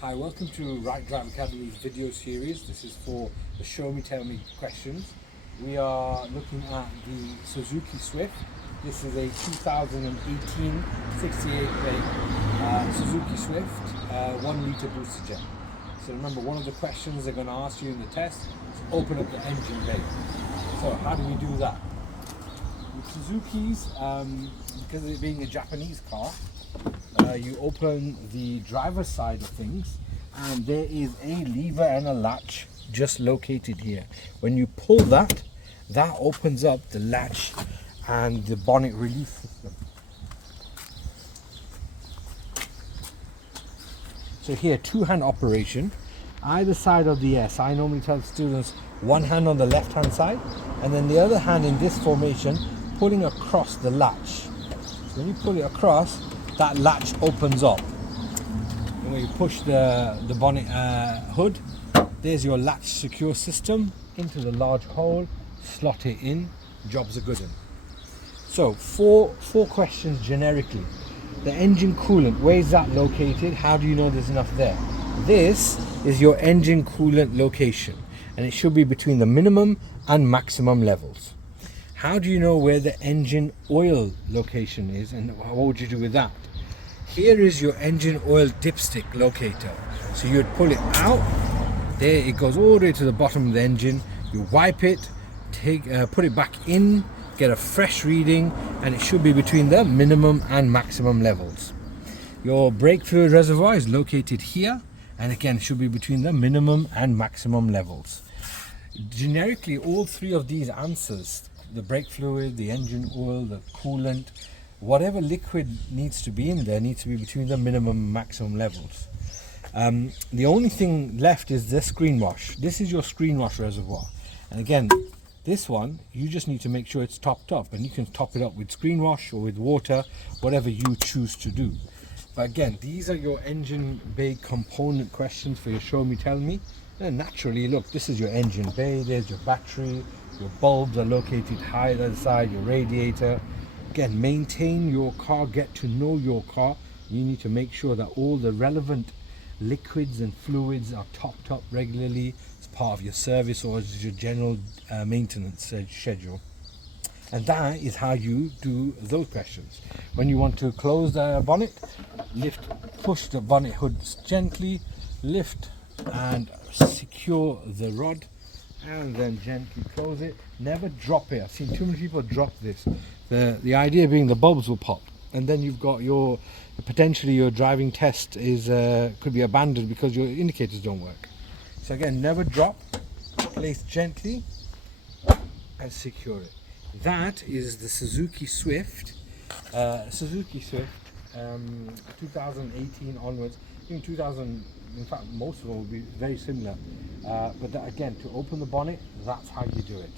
Hi, welcome to Right Drive Academy's video series. This is for the Show Me Tell Me questions. We are looking at the Suzuki Swift. This is a 2018 68 plate Suzuki Swift 1 litre booster jet. So remember, one of the questions they're going to ask you in the test is open up the engine bay. So how do we do that? With Suzuki's, because of it being a Japanese car, you open the driver's side of things and there is a lever and a latch just located here. When you pull that, that opens up the latch and the bonnet release system. So here, two-hand operation. Either side of the S, I normally tell students one hand on the left hand side and then the other hand in this formation pulling across the latch. So when you pull it across, that latch opens up. And when you push the bonnet hood, there's your latch secure system into the large hole, slot it in, jobs are good. So four questions generically. The engine coolant, where is that located? How do you know there's enough there? This is your engine coolant location and it should be between the minimum and maximum levels. How do you know where the engine oil location is and what would you do with that? Here is your engine oil dipstick locator. So you would pull it out, there it goes all the way to the bottom of the engine. You wipe it, put it back in, get a fresh reading, and it should be between the minimum and maximum levels. Your brake fluid reservoir is located here, and again it should be between the minimum and maximum levels. Generically, all three of these answers, the brake fluid, the engine oil, the coolant, whatever liquid needs to be in there needs to be between the minimum and maximum levels. The only thing left is the screen wash. This is your screen wash reservoir, and again this one you just need to make sure it's topped up, and you can top it up with screen wash or with water, whatever you choose to do. But again, these are your engine bay component questions for your show me tell me. And naturally, look, this is your engine bay, there's your battery, your bulbs are located high at the side, your radiator. Again, maintain your car, get to know your car. You need to make sure that all the relevant liquids and fluids are topped up regularly as part of your service or as your general maintenance schedule. And that is how you do those questions. When you want to close the bonnet, push the bonnet hood gently, lift and secure the rod, and then gently close it. Never drop it. I've seen too many people drop this. The idea being the bulbs will pop, and then you've got potentially your driving test could be abandoned because your indicators don't work. So again, never drop, place gently and secure it. That is the Suzuki Swift. 2018 onwards, even 2000. In fact, most of them will be very similar. But that, again, to open the bonnet, that's how you do it.